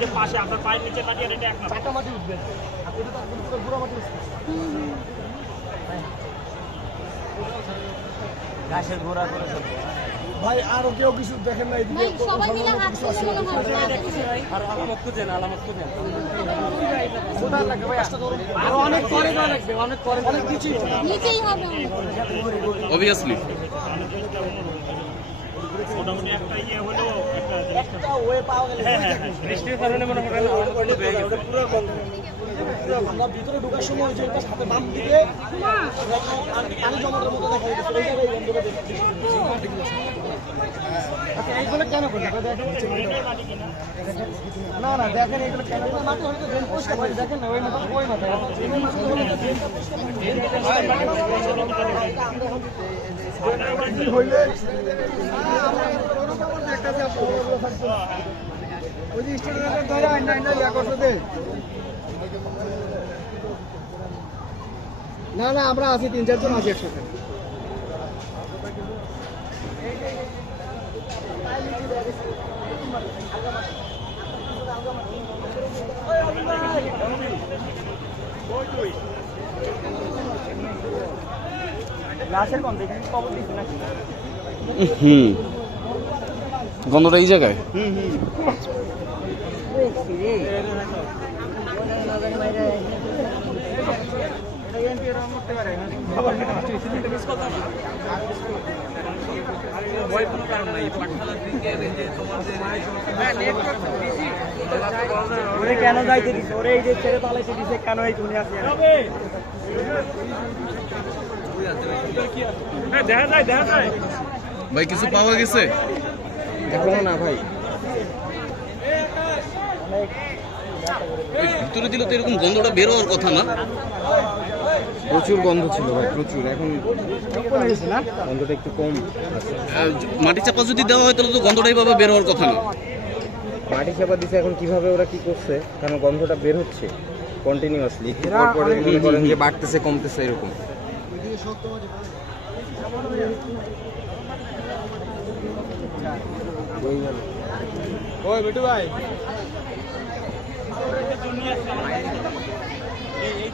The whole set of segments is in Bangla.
আমাদের পাশে আপনার পায়ের নিচে মাটি আর এটা এক নাম্বার। চারটা মাটি উঠবে। আর এটা তো পুরো মাটি উঠবে ঘাসের ঘোরা করে ভাই আরও কেউ কিছু দেখেন না? এদিকে ভাই সবাই মিলে হাত তুলে মনে হয় আর আলামত খুঁজেন আলামত খুঁজেন কোথায় লাগবে ভাই? আসতে ধরুন আরও অনেক পরে দেওয়া লাগবে অনেক পরে অনেক কিছুই নিচেই হবে। আমাদের। অবভিয়াসলি মোটামুটি একটা ইয়ে হলো একটা একটা ওয়ে পাওয়া গেল হ্যাঁ হ্যাঁ হ্যাঁ। বৃষ্টির কারণে মনে হয় খুঁজে পেয়ে গেছে আমরা ভিতরে ঢোকার সময় যে এটা সাথে বাম দিকে পানি জমাটার মতো দেখা যাচ্ছে। আচ্ছা কেন না না, দেখেন দেখেন না, ওই মতো ওই এই মাটিগুলো তো ওই ধরে আইনা আইনা ইয়া করতে না না আমরা আছি তিন চারজন আছি একসাথে হুম গন্ধটা এই জায়গায় ভয় কোনো কারণ নাই পাঠশালার দিকে এই যে তোমাদের ওরে কেন যাইতে দিছে? ওরে এই যে ছেড়ে পালাইতে দিছে কেন এই তুমি আসি ভাই কিছু পাওয়া গেছে? এখনও না ভাই। ভিতরে দিলে তো এরকম গন্ধটা বের হওয়ার কথা না? প্রচুর গন্ধ ছিল ভাই প্রচুর। এখন গন্ধটা একটু কম মাটি চাপা যদি দেওয়া হয় তাহলে তো গন্ধটাই পাবে বের হওয়ার কথা না। মাটি চাপা দিছে এখন কীভাবে ওরা কি করছে? কারণ গন্ধটা বের হচ্ছে? কন্টিনিউয়াসলি একটু পরে মনে করেন যে বাড়তেছে কমতেছে এরকম। ওই বিটু ভাই এই এই এই শহীদদের জন্য আসছে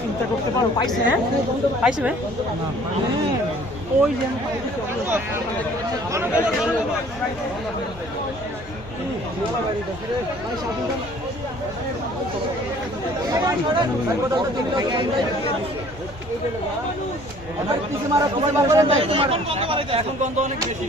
চিন্তা করতে পারো। পাইছে হ্যাঁ? পাইছে ভাই? ওই যে। এখন গন্ধ অনেক বেশি।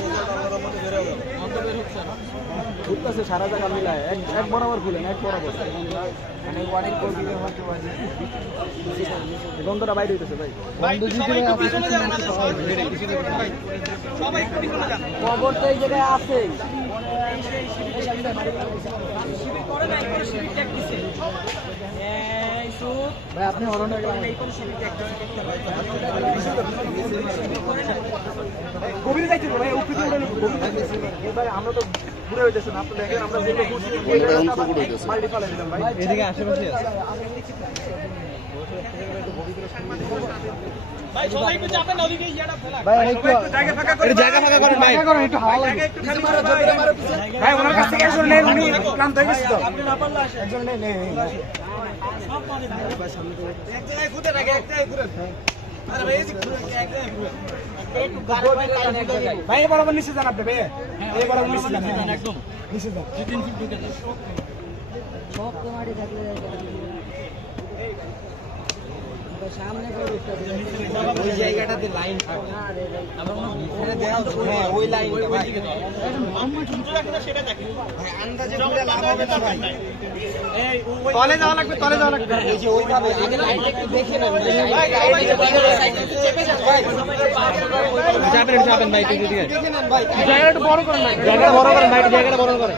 ঘুরতেছে সারা জায়গা মিলায় এক এক বরাবর খুলেন এক বরাবর গন্ধটা বাইরে হইতেছে ভাই খবর তো এই জায়গায় আছে ভাই আপনি অরণ্য গভীরে যাইতে ভাই উপরে উঠে গভীরে ভাই আমরা তো ঘুরে হইতেছে না আপনি দেখেন আমরা এদিকে আশেপাশে আছে। ভাই একটু জায়গা ফাঁকা করেন জায়গা ফাঁকা করেন ভাই। হয়ে আপনি এই আবার নিচে যান আপনি ভাই। নিচে যান। একদম। নিচে যান। যান। সব তোমারই থাকলে সামনে করে উঠতে হবে। ওই জায়গাটাতে লাইন হ্যাঁ ওই লাইন আন্দাজে লাভ হবে না ভাই তলে যাওয়া লাগবে তলে যাওয়া লাগবে জায়গাটা একটু বড় করেন ভাই জায়গাটা বড় করেন ভাই জায়গাটা বড় করেন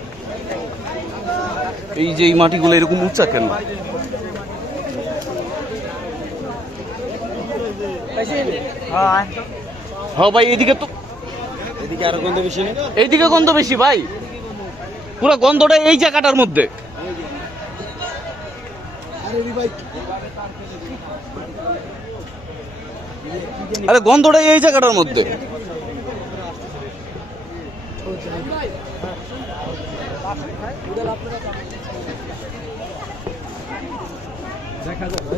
এই যে এই মাটিগুলো এরকম উঁচা কেন? হ্যাঁ ভাই এদিকে তো এদিকে আরও গন্ধ বেশি এইদিকে গন্ধ বেশি ভাই। পুরো গন্ধটা এই জায়গাটার মধ্যে। আরে গন্ধটা এই জায়গাটার মধ্যে। দেখা যাবে